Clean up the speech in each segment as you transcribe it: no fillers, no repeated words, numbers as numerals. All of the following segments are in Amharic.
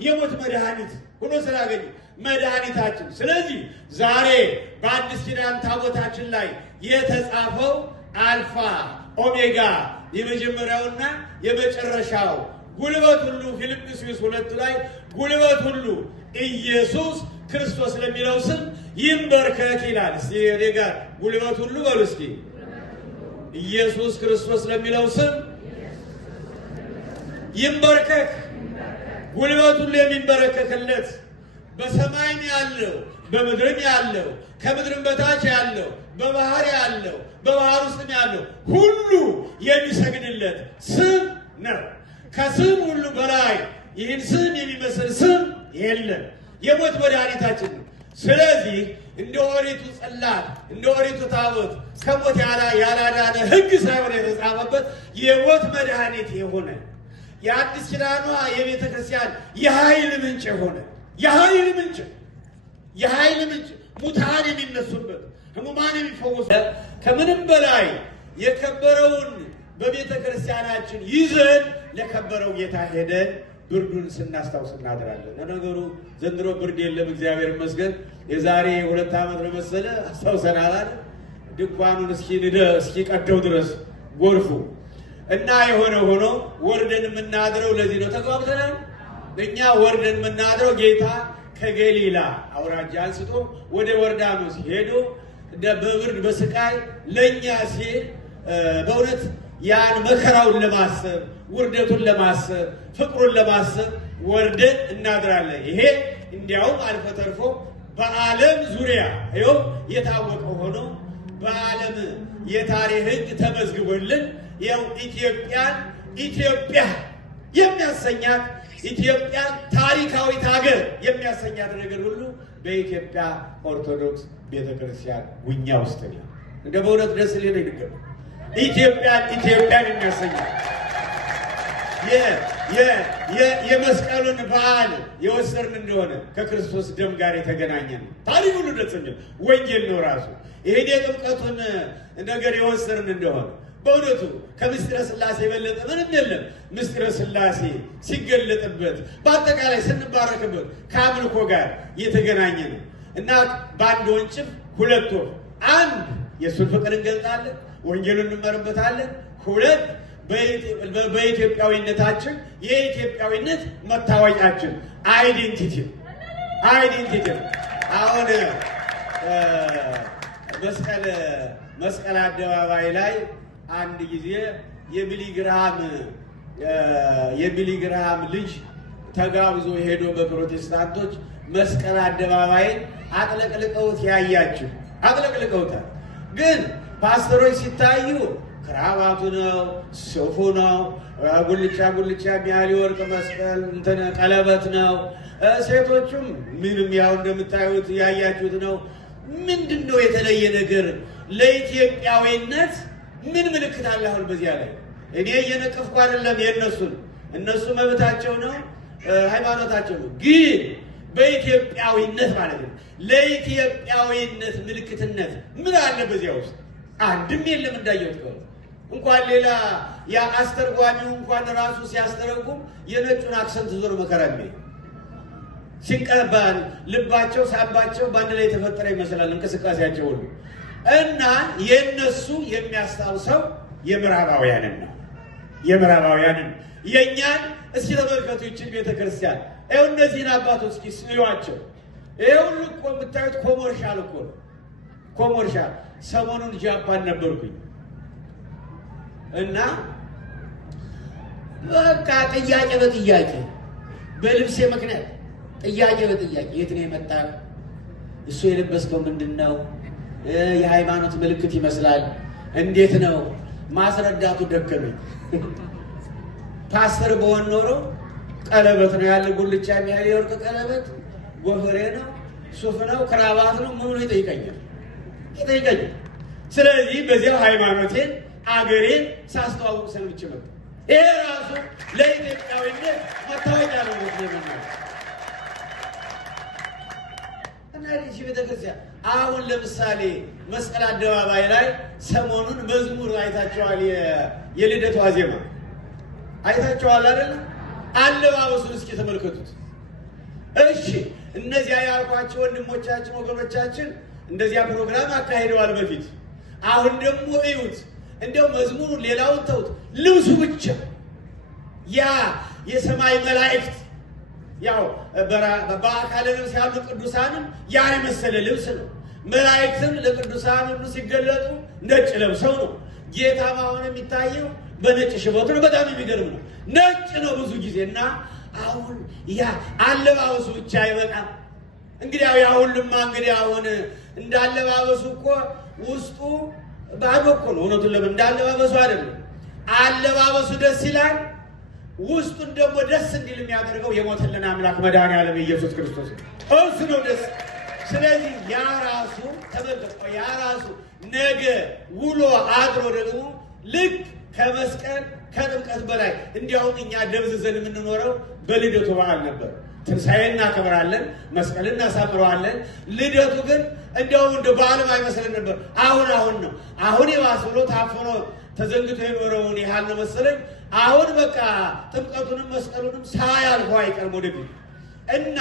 የሞት መድኃኒት ሆኖ ስላገኘ መድኃኒታችን። ስለዚህ ዛሬ በአዲስ ኪዳን ታቦታችን ላይ የተጻፈው አልፋ ኦሜጋ የመጀመሪያውና የመጨረሻው ጉልበት ሁሉ ፊልጵስዩስ 2 ላይ ጉልበት ሁሉ ኢየሱስ ክርስቶስ ለሚለው ስም ይንበርከክ ይላል። እስቲ እኔ ጋር ጉልበት ሁሉ በሉ እስቲ። ኢየሱስ ክርስቶስ ለሚለው ስም ይንበርከክ። ጉልበት ሁሉ የሚንበረከክለት በሰማይም ያለው በምድርም ያለው ከምድርም በታች ያለው በባህር ያለው በባህር ውስጥም ያለው ሁሉ የሚሰግድለት ስም ነው። ከስም ሁሉ በላይ ይህን ስም የሚመስል ስም የለም። የሞት መድኃኒታችን ነው። ስለዚህ እንደ ኦሪቱ ጽላት እንደ ኦሪቱ ታቦት ከሞት ያላዳነ ሕግ ሳይሆን የተጻፈበት የሞት መድኃኒት የሆነ የአዲስ ኪዳኗ የቤተ ክርስቲያን የኃይል ምንጭ የሆነ የኃይል ምንጭ ሙታን የሚነሱበት ሕሙማን የሚፈወሱበት ከምንም በላይ የከበረውን በቤተ ክርስቲያናችን ይዘን ለከበረው ጌታ ሄደን ብርዱን ስናስታውስ እናድራለን። ለነገሩ ዘንድሮ ብርድ የለም፣ እግዚአብሔር ይመስገን። የዛሬ 2 ዓመት ነው መሰለ አስታውሰናል። ድንኳኑን እስኪቀደው ድረስ ጎርፉ እና የሆነ ሆኖ ወርደን የምናድረው ለዚህ ነው። ተግባብተናል። እኛ ወርደን የምናድረው ጌታ ከገሊላ አውራጃ አንስቶ ወደ ዮርዳኖስ ሄዶ በብርድ በስቃይ ለእኛ ሲል በእውነት ያን መከራውን ለማሰብ ውርደቱን ለማሰብ ፍቅሩን ለማሰብ ወርደን እናድራለን። ይሄ እንዲያውም አልፎ ተርፎ በዓለም ዙሪያ ይኸው የታወቀ ሆኖ በዓለም የታሪክ ሕግ ተመዝግቦልን ይኸው ኢትዮጵያ የሚያሰኛት ኢትዮጵያን ታሪካዊት ሀገር የሚያሰኛት ነገር ሁሉ በኢትዮጵያ ኦርቶዶክስ ቤተክርስቲያን ጉኛ ውስጥ ነው። እንደ በእውነት ደስ ሊል ይገባ ኢትዮጵያን የሚያሰኛት የመስቀሉን በዓል የወሰርን እንደሆነ ከክርስቶስ ደም ጋር የተገናኘ ነው። ታሪክ ሁሉ ደስ የሚል ወንጌል ነው ራሱ። ይሄን የጥምቀቱን ነገር የወሰርን እንደሆነ በእውነቱ ከምስጢረ ሥላሴ የበለጠ ምንም የለም። ምስጢረ ሥላሴ ሲገለጥበት በአጠቃላይ ስንባረክበት ከአምልኮ ጋር የተገናኘ ነው እና በአንድ ወንጭፍ 2 ወፍ፣ 1 የእሱን ፍቅር እንገልጣለን፣ ወንጌሉን እንመርበታለን። 2 በኢትዮጵያዊነታችን የኢትዮጵያዊነት መታወቂያችን አይዴንቲቲ። አሁን መስቀል አደባባይ ላይ አንድ ጊዜ የቢሊግራም ልጅ ተጋብዞ ሄዶ በፕሮቴስታንቶች መስቀል አደባባይን አጥለቅልቀውት ያያችሁ አጥለቅልቀውታል። ግን ፓስተሮች ሲታዩ ክራባቱ ነው፣ ሱፉ ነው፣ ጉልቻ የሚያህል የወርቅ መስቀል ቀለበት ነው። ሴቶቹም ምንም ያው እንደምታዩት ያያችሁት ነው። ምንድን ነው የተለየ ነገር? ለኢትዮጵያዊነት ምን ምልክት አለ? አሁን በዚያ ላይ እኔ እየነቀፍኩ አይደለም የነሱን፣ እነሱ መብታቸው ነው፣ ሃይማኖታቸው ነው። ግን በኢትዮጵያዊነት ማለት ነው ለኢትዮጵያዊነት ምልክትነት ምን አለ በዚያ ውስጥ? አንድም የለም እንዳየሁት ከሆነ እንኳን ሌላ ያ አስተርጓሚው እንኳን ራሱ ሲያስተረጉም የነጩን አክሰንት ዞር መከራሚ ሲቀበል ልባቸው ሳባቸው በአንድ ላይ የተፈጠረ ይመስላል እንቅስቃሴያቸው ሁሉ እና የነሱ የሚያስታውሰው የምዕራባውያንን ነው። የኛን እስኪ ተመልከቱ ይችን ቤተክርስቲያን ይኸው እነዚህን አባቶች እስኪ ስዩዋቸው። ይኸው ሁሉ እኮ የምታዩት ኮመርሻል እኮ ነው። ኮመርሻል ሰሞኑን ጃፓን ነበርኩኝ እና በቃ ጥያቄ በጥያቄ በልብሴ ምክንያት ጥያቄ በጥያቄ የት ነው የመጣው? እሱ የለበስከው ምንድን ነው? የሃይማኖት ምልክት ይመስላል። እንዴት ነው ማስረዳቱ ደከመኝ። ፓስተር በሆን ኖሮ ቀለበት ነው ያለ፣ ጉልቻ የሚያህል የወርቅ ቀለበት፣ ጎፈሬ ነው፣ ሱፍ ነው፣ ክራባት ነው፣ ምን ነው ይጠይቀኛል። ስለዚህ በዚያው ሃይማኖቴን አገሬን ሳስተዋውቅ ሰልብቼ መጣ። ይሄ ራሱ ለኢትዮጵያዊነት መታወቂያ ነው ማለት እና እዚህ ቤተክርስቲያን አሁን ለምሳሌ መስቀል አደባባይ ላይ ሰሞኑን መዝሙር አይታችኋል። የልደቱ ዋዜማ አይታችኋል አይደል? አለባበሱን እስኪ ተመልከቱት። እሺ እነዚያ ያልኳቸው ወንድሞቻችን ወገኖቻችን እንደዚያ ፕሮግራም አካሂደዋል በፊት። አሁን ደግሞ እዩት፣ እንደው መዝሙሩ ሌላውን ተውት፣ ልብሱ ብቻ ያ የሰማይ መላእክት ያው በአካለ ነፍስ ያሉ ቅዱሳንም ያን የመሰለ ልብስ ነው። መላእክትም ለቅዱሳን ሁሉ ሲገለጡ ነጭ ለብሰው ነው። ጌታም አሁን የሚታየው በነጭ ሽቦት ነው። በጣም የሚገርም ነው። ነጭ ነው ብዙ ጊዜና አሁን ያ አለባበሱ ብቻ አይበቃም። እንግዲህ ያ ሁሉማ እንግዲህ አሁን እንዳለባበሱ እኮ ውስጡ ባዶ እኮ ነው። እውነቱን ለምን እንዳለባበሱ አይደለም። አለባበሱ ደስ ይላል። ውስጡን ደግሞ ደስ እንዲል የሚያደርገው የሞተልን አምላክ መድኃኔዓለም ኢየሱስ ክርስቶስ እሱ ነው ደስ። ስለዚህ ያ ራሱ ተመልከቱ፣ ያ ራሱ ነገ ውሎ አድሮ ደግሞ ልክ ከመስቀል ከጥምቀት በላይ እንዲያውም እኛ ደብዝዘን የምንኖረው በልደቱ በዓል ነበር። ትንሣኤ እናከብራለን፣ መስቀል እናሳምረዋለን። ልደቱ ግን እንዲያውም እንደ በዓልም አይመስለን ነበር። አሁን ነው። አሁን የባስ ብሎ ታፍኖ ተዘንግቶ የኖረውን ያህል ነው መሰለኝ። አሁን በቃ ጥምቀቱንም መስቀሉንም ሳያልፎ አይቀርም ወደፊት እና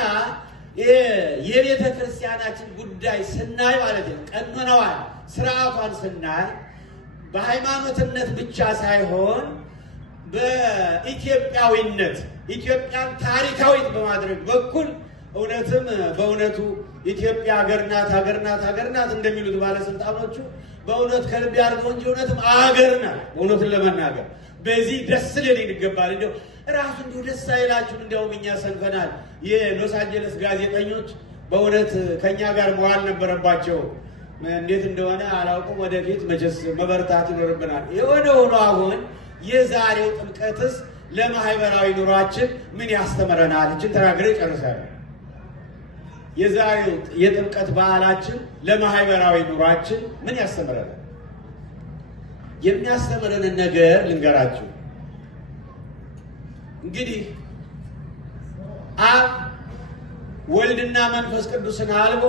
የቤተ ክርስቲያናችን ጉዳይ ስናይ ማለት ነው ቀኖናዋን ስርዓቷን ስናይ በሃይማኖትነት ብቻ ሳይሆን በኢትዮጵያዊነት ኢትዮጵያን ታሪካዊት በማድረግ በኩል እውነትም በእውነቱ ኢትዮጵያ ሀገር ናት እንደሚሉት ባለስልጣኖቹ በእውነት ከልብ ያድርገው እንጂ እውነትም አገር ናት። እውነቱን ለመናገር በዚህ ደስ ሊለን ይገባል። እንደው ራሱ እንዲሁ ደስ አይላችሁም? እንደውም እኛ ሰንፈናል። የሎስ አንጀለስ ጋዜጠኞች በእውነት ከኛ ጋር መዋል ነበረባቸው። እንዴት እንደሆነ አላውቅም። ወደፊት መቼስ መበርታት ይኖርብናል። የሆነ ሆኖ አሁን የዛሬው ጥምቀትስ ለማህበራዊ ኑሯችን ምን ያስተምረናል? እችን ተናግሬ ጨርሳለሁ። የዛሬው የጥምቀት በዓላችን ለማህበራዊ ኑሯችን ምን ያስተምረናል? የሚያስተምረንን ነገር ልንገራችሁ። እንግዲህ አብ ወልድና መንፈስ ቅዱስን አልቦ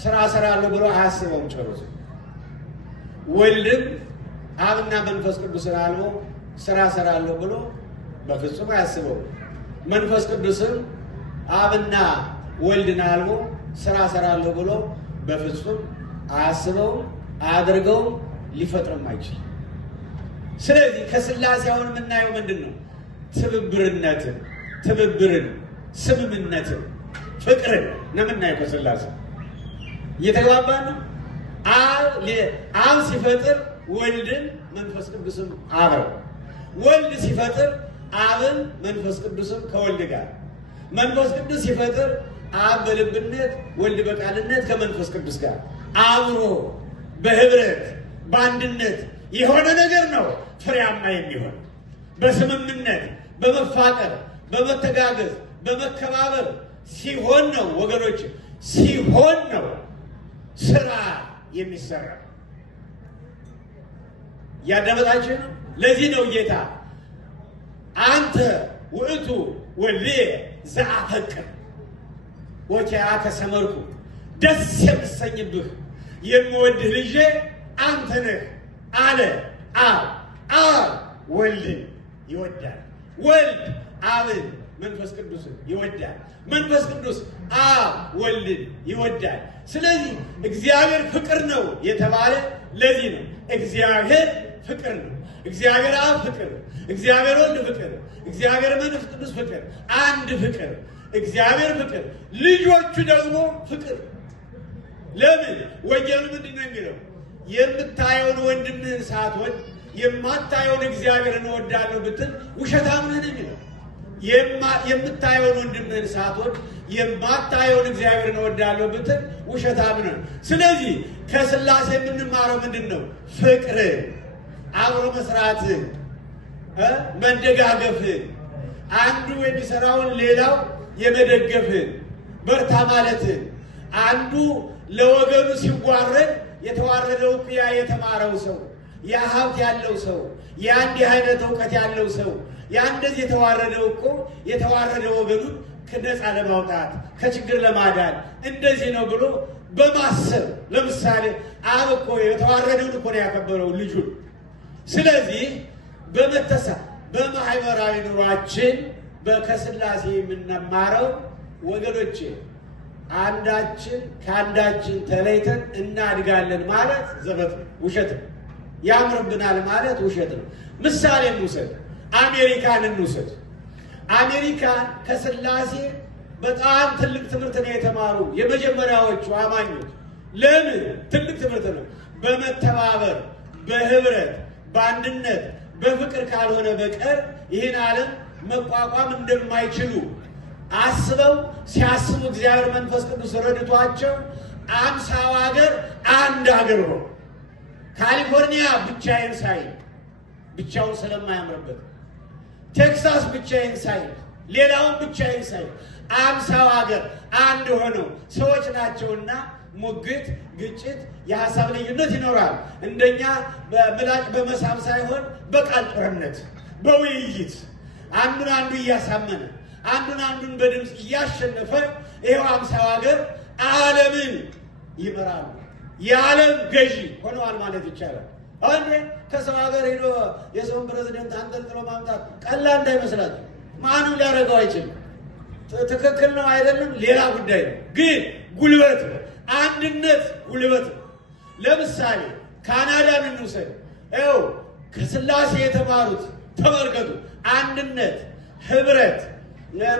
ስራ እሰራለሁ ብሎ አያስበውም ጨርሶ። ወልድም አብና መንፈስ ቅዱስን አልቦ ስራ እሰራለሁ ብሎ በፍጹም አያስበውም። መንፈስ ቅዱስም አብና ወልድን አልቦ ስራ እሰራለሁ ብሎ በፍጹም አያስበውም፣ አያደርገውም፣ ሊፈጥርም አይችልም። ስለዚህ ከሥላሴ አሁን የምናየው ምንድን ነው? ትብብርን፣ ስምምነትን፣ ፍቅርን ነው የምናየው ከሥላሴ። እየተግባባን ነው። አብ ሲፈጥር ወልድን መንፈስ ቅዱስም አብረው፣ ወልድ ሲፈጥር አብን መንፈስ ቅዱስም ከወልድ ጋር፣ መንፈስ ቅዱስ ሲፈጥር አብ በልብነት ወልድ በቃልነት ከመንፈስ ቅዱስ ጋር አብሮ በህብረት በአንድነት የሆነ ነገር ነው ፍሬያማ የሚሆን። በስምምነት በመፋቀር በመተጋገዝ በመከባበር ሲሆን ነው ወገኖች፣ ሲሆን ነው ስራ የሚሰራ። ያዳመጣችሁ ነው። ለዚህ ነው ጌታ አንተ ውእቱ ወልድየ ዘአፈቅር ወኪያከ ሰመርኩ፣ ደስ የምሰኝብህ የምወድህ ልጄ አንተ ነህ አለ። አብ ወልድን ይወዳል፣ ወልድ አብን መንፈስ ቅዱስን ይወዳል፣ መንፈስ ቅዱስ አብ ወልድን ይወዳል። ስለዚህ እግዚአብሔር ፍቅር ነው የተባለ ለዚህ ነው። እግዚአብሔር ፍቅር ነው። እግዚአብሔር አብ ፍቅር፣ እግዚአብሔር ወልድ ፍቅር፣ እግዚአብሔር መንፈስ ቅዱስ ፍቅር፣ አንድ ፍቅር፣ እግዚአብሔር ፍቅር፣ ልጆቹ ደግሞ ፍቅር። ለምን? ወንጌሉ ምንድን ነው የሚለው? የምታየውን ወንድምህን ሳትወድ የማታየውን እግዚአብሔርን እወዳለሁ ብትል ውሸታም ነህ ነው የሚለው። የምታየውን ወንድምህን ሳትወድ የማታየውን እግዚአብሔርን እወዳለሁ ብትል ውሸታም ነህ። ስለዚህ ከሥላሴ የምንማረው ምንድን ነው? ፍቅር፣ አብሮ መስራት፣ መደጋገፍ፣ አንዱ የሚሰራውን ሌላው የመደገፍ በርታ ማለት፣ አንዱ ለወገኑ ሲዋረድ የተዋረደው ያ የተማረው ሰው፣ ያ ሀብት ያለው ሰው፣ ያ እንዲህ አይነት እውቀት ያለው ሰው፣ ያ እንደዚህ የተዋረደው እኮ የተዋረደ ወገኑን ከነፃ ለማውጣት ከችግር ለማዳን እንደዚህ ነው ብሎ በማሰብ ለምሳሌ አብ እኮ የተዋረደውን እኮ ነው ያከበረው ልጁን። ስለዚህ በማህበራዊ ኑሯችን ከሥላሴ የምንማረው ወገኖቼ አንዳችን ከአንዳችን ተለይተን እናድጋለን ማለት ዘበት ነው፣ ውሸት ነው። ያምርብናል ማለት ውሸት ነው። ምሳሌ እንውሰድ፣ አሜሪካን እንውሰድ። አሜሪካ ከስላሴ በጣም ትልቅ ትምህርት ነው የተማሩ የመጀመሪያዎቹ አማኞች። ለምን? ትልቅ ትምህርት ነው። በመተባበር በህብረት በአንድነት በፍቅር ካልሆነ በቀር ይህን ዓለም መቋቋም እንደማይችሉ አስበው ሲያስቡ እግዚአብሔር መንፈስ ቅዱስ ረድቷቸው 50 ሀገር አንድ ሀገር ሆኖ ካሊፎርኒያ ብቻዬን ሳይል ብቻውን ስለማያምርበት፣ ቴክሳስ ብቻዬን ሳይል ሌላውን ብቻዬን ሳይል 50 ሀገር አንድ ሆነው ሰዎች ናቸውና ሙግት፣ ግጭት፣ የሀሳብ ልዩነት ይኖራል። እንደኛ በምላጭ በመሳብ ሳይሆን በቃል ጦርነት፣ በውይይት አንዱን አንዱ እያሳመነ አንዱን በድምፅ እያሸነፈ ይሄው 50 ሀገር ዓለምን ይመራሉ። የዓለም ገዢ ሆነዋል ማለት ይቻላል። አንዴ ከሰው ሀገር ሄዶ የሰውን ፕሬዝደንት አንጠልጥሎ ማምጣት ቀላል እንዳይመስላችሁ። ማንም ሊያደርገው አይችልም። ትክክል ነው አይደለም ሌላ ጉዳይ ነው። ግን ጉልበት ነው። አንድነት ጉልበት ነው። ለምሳሌ ካናዳን እንውሰድ። ይኸው ከስላሴ የተማሩት ተመልከቱ። አንድነት፣ ህብረት፣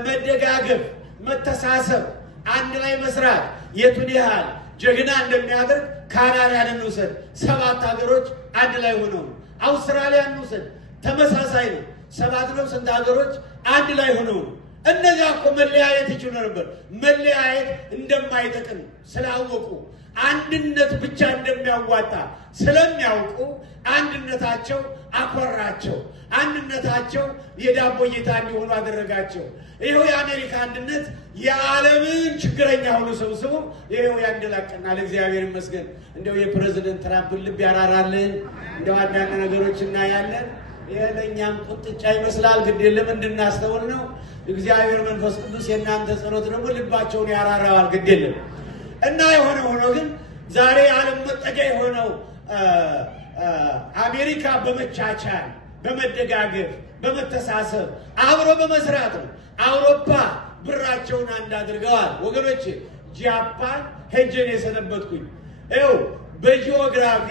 መደጋገፍ፣ መተሳሰብ፣ አንድ ላይ መስራት የቱን ያህል ጀግና እንደሚያደርግ ካናዳን እንውሰድ። 7 ሀገሮች አንድ ላይ ሆነው። አውስትራሊያን እንውሰድ፣ ተመሳሳይ ነው። 7 ነው ስንት ሀገሮች አንድ ላይ ሆነው። እነዚያ እኮ መለያየት ይችሉ ነበር። መለያየት እንደማይጠቅም ስላወቁ አንድነት ብቻ እንደሚያዋጣ ስለሚያውቁ አንድነታቸው አኮራቸው። አንድነታቸው የዳቦ ጌታ እንዲሆኑ አደረጋቸው። ይኸው የአሜሪካ አንድነት የዓለምን ችግረኛ ሁሉ ሰብስቦ ይኸው ያንደላቀናል። እግዚአብሔር ይመስገን። እንደው የፕሬዝደንት ትራምፕን ልብ ያራራልን። እንደው አንዳንድ ነገሮች እናያለን። ለእኛም ቁጥጫ ይመስላል። ግድ የለም እንድናስተውል ነው። እግዚአብሔር መንፈስ ቅዱስ የእናንተ ጸሎት ደግሞ ልባቸውን ያራራዋል። ግድ የለም እና የሆነ ሆኖ ግን ዛሬ ዓለም መጠጊያ የሆነው አሜሪካ በመቻቻል በመደጋገፍ በመተሳሰብ አብሮ በመስራት ነው። አውሮፓ ብራቸውን አንድ አድርገዋል። ወገኖቼ ጃፓን ሄጄን የሰነበትኩኝ ይኸው በጂኦግራፊ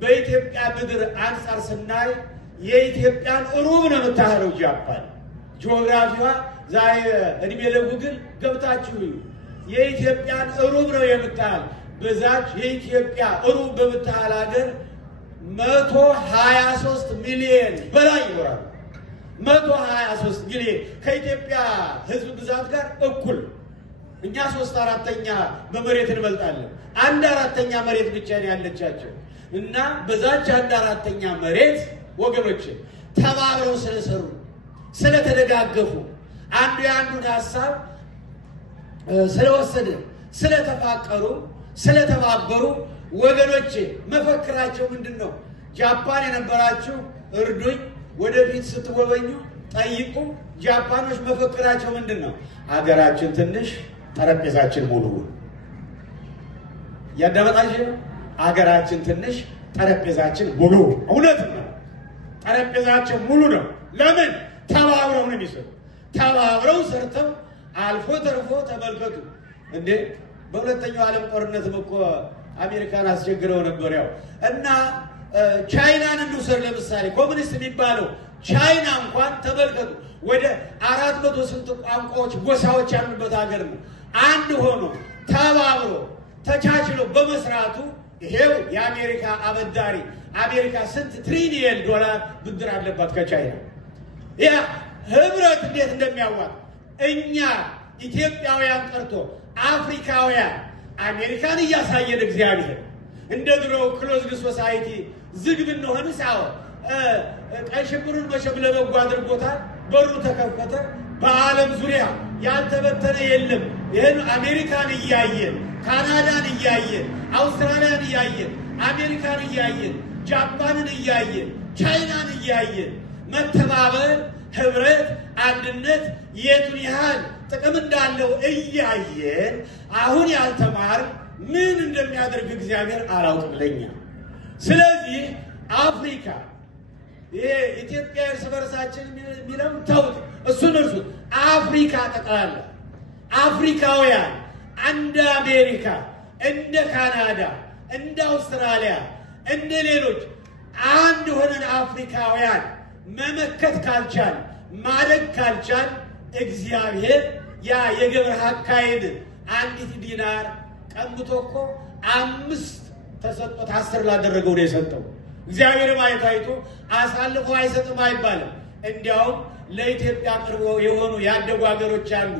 በኢትዮጵያ ምድር አንጻር ስናይ የኢትዮጵያን ሩብ ነው የምታህለው ጃፓን። ጂኦግራፊዋ ዛሬ እድሜ ለጉግል ገብታችሁ የኢትዮጵያን ሩብ ነው የምታህል። በዛች የኢትዮጵያ ሩብ በምታህል ሀገር 123 ሚሊዮን በላይ ይኖራሉ። 123 ሚሊዮን ከኢትዮጵያ ሕዝብ ብዛት ጋር እኩል። እኛ 3/4 በመሬት እንበልጣለን። 1/4 መሬት ብቻ ነው ያለቻቸው እና በዛች 1/4 መሬት ወገኖች ተባብረው ስለሰሩ ስለተደጋገፉ አንዱ የአንዱን ሀሳብ ስለወሰደ ስለተፋቀሩ ስለተባበሩ ወገኖቼ መፈክራቸው ምንድን ነው? ጃፓን የነበራችሁ እርዱኝ፣ ወደፊት ስትጎበኙ ጠይቁ። ጃፓኖች መፈክራቸው ምንድን ነው? ሀገራችን ትንሽ ጠረጴዛችን ሙሉ። ያዳመጣችሁ ነው። ሀገራችን ትንሽ ጠረጴዛችን ሙሉ። እውነት ነው። ጠረጴዛቸው ሙሉ ነው። ለምን? ተባብረው ነው የሚሰሩ። ተባብረው ሰርተው አልፎ ተርፎ ተመልከቱ እንዴ በሁለተኛው ዓለም ጦርነትም እኮ አሜሪካን አስቸግረው ነበር። ያው እና ቻይናን እንውሰድ ለምሳሌ። ኮሙኒስት የሚባለው ቻይና እንኳን ተመልከቱ ወደ 400 ስንት ቋንቋዎች ጎሳዎች ያሉበት ሀገር ነው። አንድ ሆኖ ተባብሮ ተቻችሎ በመስራቱ ይሄው የአሜሪካ አበዳሪ አሜሪካ ስንት ትሪሊየን ዶላር ብድር አለባት ከቻይና። ያ ህብረት እንዴት እንደሚያዋጥ እኛ ኢትዮጵያውያን ቀርቶ አፍሪካውያን አሜሪካን እያሳየን እግዚአብሔር እንደ ድሮው ክሎዝድ ሶሳይቲ ዝግ ብንሆን ሳው ቀይ ሽብሩን መቼም ለበጎ አድርጎታል። በሩ ተከፈተ። በዓለም ዙሪያ ያልተበተነ የለም። ይህን አሜሪካን እያየን ካናዳን እያየን አውስትራሊያን እያየን አሜሪካን እያየን ጃፓንን እያየን ቻይናን እያየን መተባበር፣ ህብረት፣ አንድነት የቱን ያህል ጥቅም እንዳለው እያየን አሁን ያልተማር ምን እንደሚያደርግ እግዚአብሔር አላውቅም ለኛ። ስለዚህ አፍሪካ ይሄ ኢትዮጵያ እርስ በርሳችን የሚለው ተውት፣ እሱን እርሱት። አፍሪካ ጠቅላላ አፍሪካውያን እንደ አሜሪካ፣ እንደ ካናዳ፣ እንደ አውስትራሊያ፣ እንደ ሌሎች አንድ ሆነን አፍሪካውያን መመከት ካልቻል፣ ማደግ ካልቻል እግዚአብሔር ያ የገብረ አካሄድ አንዲት ዲናር ቀምቶ እኮ 5 ተሰጥቶት 10 ላደረገው ነው የሰጠው። እግዚአብሔር አይቶ አሳልፎ አይሰጥም አይባልም። እንዲያውም ለኢትዮጵያ ቅርብ የሆኑ ያደጉ ሀገሮች አሉ።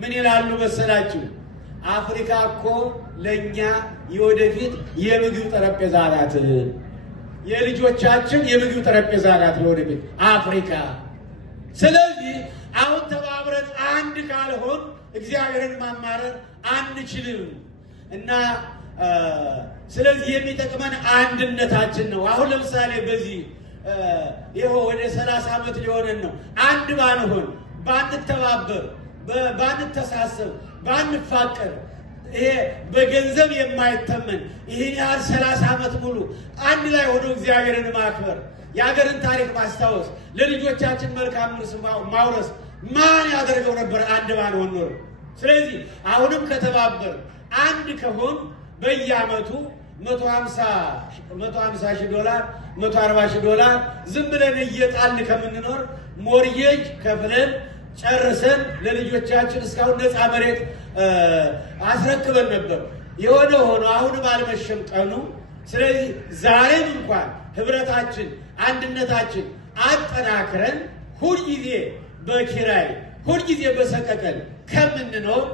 ምን ይላሉ መሰላችሁ? አፍሪካ እኮ ለኛ የወደፊት የምግብ ጠረጴዛ ናት፣ የልጆቻችን የምግብ ጠረጴዛ ናት ለወደፊት አፍሪካ። ስለዚህ አሁን ተባብረን አንድ ካልሆን እግዚአብሔርን ማማረር አንችልም እና ስለዚህ የሚጠቅመን አንድነታችን ነው። አሁን ለምሳሌ በዚህ ይኸው ወደ 30 ዓመት ሊሆነን ነው። አንድ ባንሆን፣ ባንተባበር፣ ባንተሳሰብ፣ ባንፋቀር ይሄ በገንዘብ የማይተመን ይህን ያህል 30 ዓመት ሙሉ አንድ ላይ ሆኖ እግዚአብሔርን ማክበር፣ የሀገርን ታሪክ ማስታወስ፣ ለልጆቻችን መልካም እርስ ማውረስ ማን ያደርገው ነበር? አንድ ባንሆን ኖሮ። ስለዚህ አሁንም ከተባበር አንድ ከሆን በየዓመቱ 150 ሺህ ዶላር 140 ሺህ ዶላር ዝም ብለን እየጣልን ከምንኖር ሞርጌጅ ከፍለን ጨርሰን ለልጆቻችን እስካሁን ነፃ መሬት አስረክበን ነበር። የሆነ ሆኖ አሁንም አልመሸም ቀኑ። ስለዚህ ዛሬም እንኳን ህብረታችን፣ አንድነታችን አጠናክረን ሁልጊዜ በኪራይ ሁልጊዜ በሰቀቀን ከምንኖር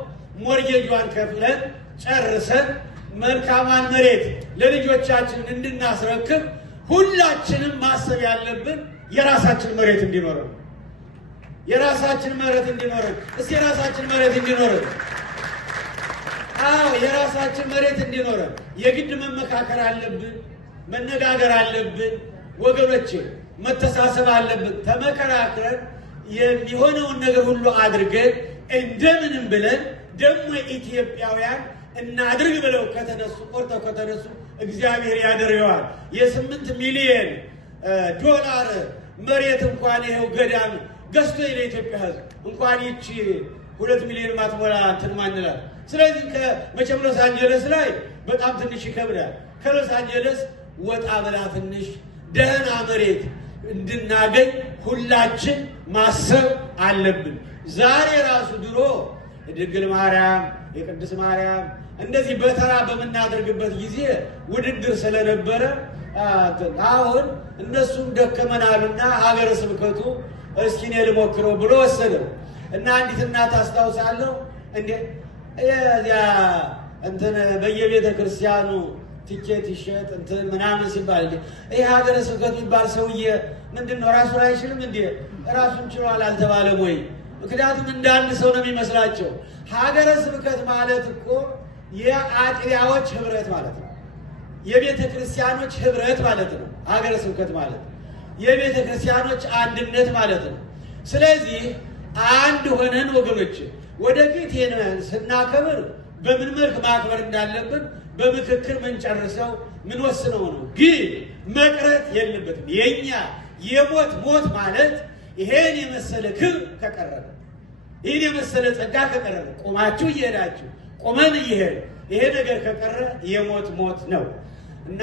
ሞርጌጇን ከፍለን ጨርሰን መልካማን መሬት ለልጆቻችን እንድናስረክብ ሁላችንም ማሰብ ያለብን የራሳችን መሬት እንዲኖረን፣ የራሳችን መሬት እንዲኖረን። እስኪ የራሳችን መሬት እንዲኖረን፣ አዎ የራሳችን መሬት እንዲኖረን የግድ መመካከር አለብን፣ መነጋገር አለብን ወገኖቼ፣ መተሳሰብ አለብን። ተመከራክረን የሚሆነውን ነገር ሁሉ አድርገን እንደምንም ብለን ደግሞ ኢትዮጵያውያን እናድርግ ብለው ከተነሱ፣ ቆርጠው ከተነሱ እግዚአብሔር ያደርገዋል። የ8 ሚሊዮን ዶላር መሬት እንኳን ይኸው ገዳም ገዝቶ ለኢትዮጵያ ሕዝብ እንኳን ይቺ 2 ሚሊዮን ማትሞላ እንትን ማንላል። ስለዚህ መቼም ሎስ አንጀለስ ላይ በጣም ትንሽ ይከብዳል። ከሎስ አንጀለስ ወጣ ብላ ትንሽ ደህና መሬት እንድናገኝ ሁላችን ማሰብ አለብን። ዛሬ ራሱ ድሮ የድንግል ማርያም የቅድስት ማርያም እንደዚህ በተራ በምናደርግበት ጊዜ ውድድር ስለነበረ አሁን እነሱም ደከመናልና ሀገረ ስብከቱ እስኪ እኔ ልሞክረው ብሎ ወሰደው እና አንዲት እናት አስታውሳለሁ እንዴ ያ እንትን በየቤተ ክርስቲያኑ ቲኬት ይሸጥ እንትን ምናምን ሲባል ይሄ ሀገረ ስብከቱ የሚባል ሰውዬ ምንድነው ራሱን አይችልም እንዴ? ራሱን ችሏል አልተባለም ወይ? ምክንያቱም እንዳንድ ሰው ነው የሚመስላቸው። ሀገረ ስብከት ማለት እኮ የአጥቢያዎች ህብረት ማለት ነው። የቤተ ክርስቲያኖች ህብረት ማለት ነው። ሀገረ ስብከት ማለት የቤተ ክርስቲያኖች አንድነት ማለት ነው። ስለዚህ አንድ ሆነን ወገኖች ወደፊት ስናከብር በምን መልክ ማክበር እንዳለብን በምክክር ምን ጨርሰው ምን ወስነው ነው። ግን መቅረት የለበትም። የኛ የሞት ሞት ማለት ይሄን የመሰለ ክብር ከቀረበ፣ ይሄን የመሰለ ጸጋ ከቀረበ፣ ቆማችሁ እየሄዳችሁ ቆመን እየሄድ ይሄ ነገር ከቀረ የሞት ሞት ነው እና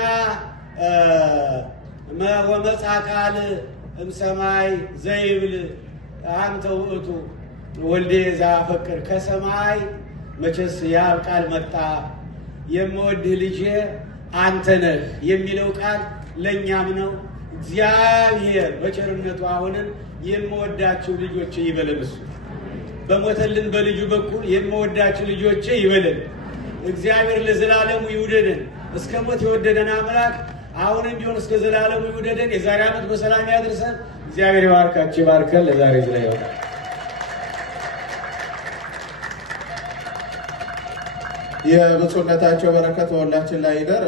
ወመጻ ቃል እምሰማይ ዘይብል አንተ ውእቱ ወልዴ ዘአፈቅር። ከሰማይ መቼስ ያ ቃል መጣ፣ የምወድህ ልጄ አንተ ነህ የሚለው ቃል ለእኛም ነው። እግዚአብሔር በቸርነቱ አሁንም የምወዳችሁ ልጆቼ ይበለን። እሱ በሞተልን በልጁ በኩል የምወዳችሁ ልጆቼ ይበለን። እግዚአብሔር ለዘላለሙ ይውደደን። እስከ ሞት የወደደን አምላክ አሁንም ቢሆን እስከ ዘላለሙ ይውደደን። የዛሬ ዓመት በሰላም ያድርሰን። እግዚአብሔር ይባርካችሁ፣ ይባርከን። ለዛሬ ዝላይ ይወጣል። የብፁዕነታቸው በረከት በሁላችን ላይ ይደር።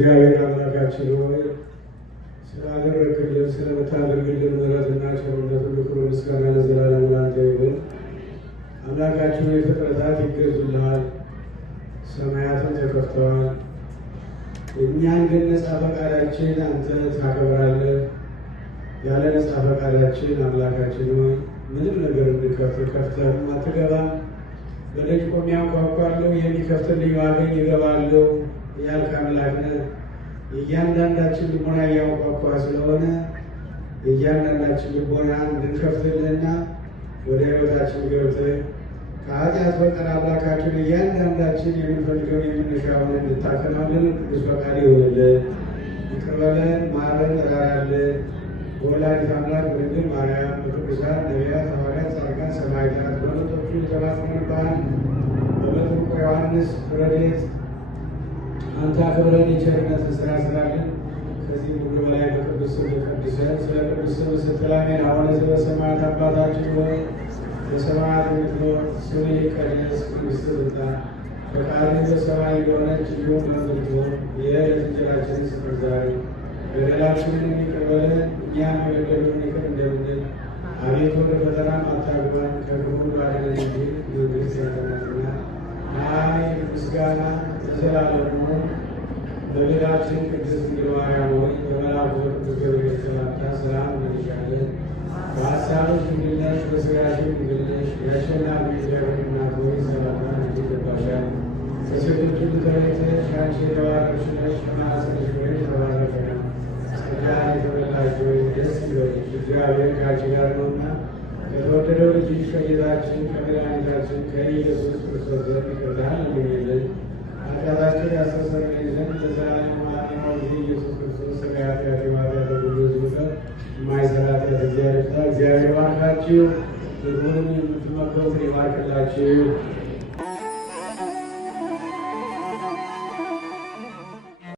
እግዚአብሔር አምላካችን ሆይ ስላደረግልን ስለምታደርግልን ምሕረትና ቸርነት ሁሉ ክብር ምስጋና ለዘላለም ላንተ ይሁን። አምላካችን ሆይ ፍጥረታት ይገዙልሃል፣ ሰማያትን ተከፍተዋል። እኛን ግን ነፃ ፈቃዳችን አንተ ታከብራለህ። ያለ ነፃ ፈቃዳችን አምላካችን ሆይ ምንም ነገር እንድከፍት ከፍተህም አትገባም። በደጅ ቆሜ አንኳኳለሁ የሚከፍትልኝ ባገኝ እገባለሁ ያልክ አምላክ ነህ። የእያንዳንዳችን ልቦና እያንኳኳ ስለሆነ የእያንዳንዳችን ልቦና እንድንከፍትልህና ወደ ሕይወታችን ገብተህ ከኃጢአት በቀር አምላካችን እያንዳንዳችን የምንፈልገውን የምንሻውን እንድታከናውንን ቅዱስ ፈቃድ ይሆንልን። ይቅር በለን፣ ማረን፣ ራራልን። በወላዲተ አምላክ በድንግል ማርያም በቅዱሳን ነቢያት፣ ሐዋርያት፣ ጻድቃን፣ ሰማዕታት በመቶቹ የተማጽነንብሃል። በመጥምቁ ዮሐንስ ረድኤት አንተ አክብረን የቸርነትን ሥራ ስራልን። ከዚህ ሁሉ በላይ በቅዱስ ስም ቀድሰን ስለ ቅዱስ ስም ስትል አሜን። አቡነ ዘበሰማያት አባታችን ሆይ በሰማያት የምትኖር ስምህ ይቀደስ፣ መንግሥትህ ትምጣ፣ ፈቃድህ በሰማይ እንደሆነች እንዲሁም በምድር ትሁን። የዕለት እንጀራችንን ስጠን ዛሬ፣ በደላችንን ይቅር በለን እኛም የበደሉንን ይቅር እንደምንል፣ አቤቱ ወደ ፈተናም አታግባን ከክፉ ሁሉ አድነን እንጂ መንግሥት ያንተ ናትና፣ ኃይል፣ ምስጋና ለዘላለሙ። በቤታችን ቅድስት ድንግል ማርያም ሆይ በመልአኩ በቅዱስ ገብርኤል ሰላምታ ሰላም እንልሻለን። በሐሳብሽ ድንግል ነሽ፣ በሥጋሽም ድንግል ነሽ። የአሸናፊ እግዚአብሔር እናት ሆይ ሰላምታ አንቺ ይገባሻል። ከሴቶች ሁሉ ተለይተሽ አንቺ የተባረክሽ ነሽ፣ ከማኅፀንሽ ፍሬ የተባረከ ነው። ጸጋን የተመላሽ ሆይ ደስ ይበልሽ፣ እግዚአብሔር ከአንቺ ጋር ነውና ከተወደደው ልጅሽ ከጌታችን ከመድኃኒታችን ከኢየሱስ ክርስቶስ ዘንድ ይቅርታን ለምኝልን ኃጢአታችን ያስተሰርይልን ዘንድ ለዘላለሙ አሜን። ጊዜ ኢየሱስ ክርስቶስ ሥጋ ኃጢአት የማርያት ሁሉ ዝውጠት የማይሰራ ኃጢአት እግዚአብሔር ይባርካችሁ። ምግቡንም የምትመገቡትን ይባርክላችሁ።